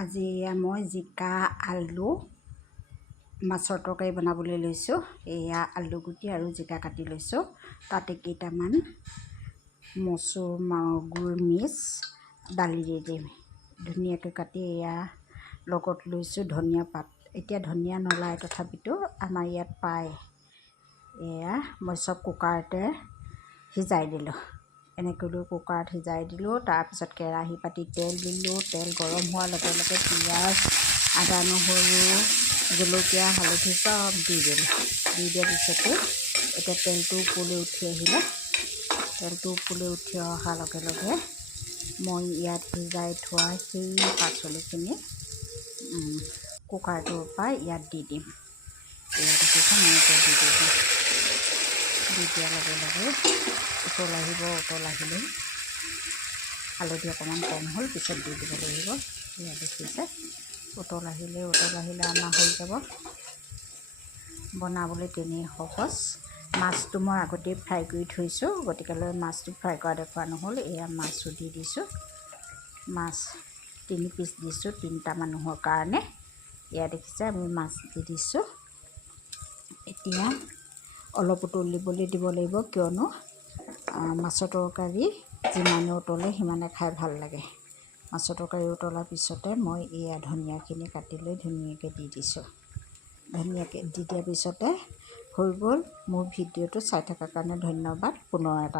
আজি মই জিকা আলু মাছৰ তৰকাৰী বনাবলৈ লৈছোঁ। এয়া আলু গুটি আৰু জিকা কাটি লৈছোঁ। তাতে কেইটামান মচুৰ মাগুৰ মিক্স দালি দি দিম। ধুনীয়াকৈ কাটি এয়া লগত লৈছোঁ ধনিয়া পাত। এতিয়া ধনিয়া নোলায়, তথাপিতো আমাৰ ইয়াত পায়। এয়া মই চব কুকাৰতে সিজাই দিলোঁ। এনেকৈ লৈ কুকাৰত সিজাই দিলোঁ। তাৰপিছত কেৰাহী পাতি তেল দিলোঁ। তেল গৰম হোৱাৰ লগে লগে পিঁয়াজ, আদা, নহৰু, জলকীয়া, হালধি চব দি দিলোঁ। দি দিয়াৰ পিছতে এতিয়া তেলটো ওপৰলৈ উঠি আহিলে। তেলটো ওপৰলৈ উঠি অহাৰ লগে লগে মই ইয়াত সিজাই থোৱা সেই পাচলিখিনি কুকাৰটোৰ পৰা ইয়াত দি দিম। এয়া দেখিছোঁ, মই এতিয়া দি দিম। দি দিয়াৰ লগে লগে উতল আহিব। উতল আহিলেই হালধি অকণমান কম হ'ল, পিছত দি দিব লাগিব। এয়া দেখিছে, উতল আহিলে আমাৰ হৈ যাব। বনাবলৈ তেনেই সহজ। মাছটো মই আগতেই ফ্ৰাই কৰি থৈছোঁ, গতিকেলৈ মাছটো ফ্ৰাই কৰা দেখুওৱা নহ'ল। এয়া মাছো দি দিছোঁ। মাছ 3 পিচ দিছোঁ, 3টা মানুহৰ কাৰণে। এয়া দেখিছে, আমি মাছ দি দিছোঁ। এতিয়া অলপ উতলিবলৈ দিব লাগিব, কিয়নো মাছৰ তৰকাৰী যিমানে উতলে সিমানে খাই ভাল লাগে। মাছৰ তৰকাৰী উতলাৰ পিছতে মই এয়া ধনিয়াখিনি কাটি লৈ ধুনীয়াকৈ দি দিছোঁ। ধুনীয়াকৈ দি দিয়াৰ পিছতে হৈ গ'ল। মোৰ ভিডিঅ'টো চাই থকাৰ কাৰণে ধন্যবাদ। পুনৰ এটা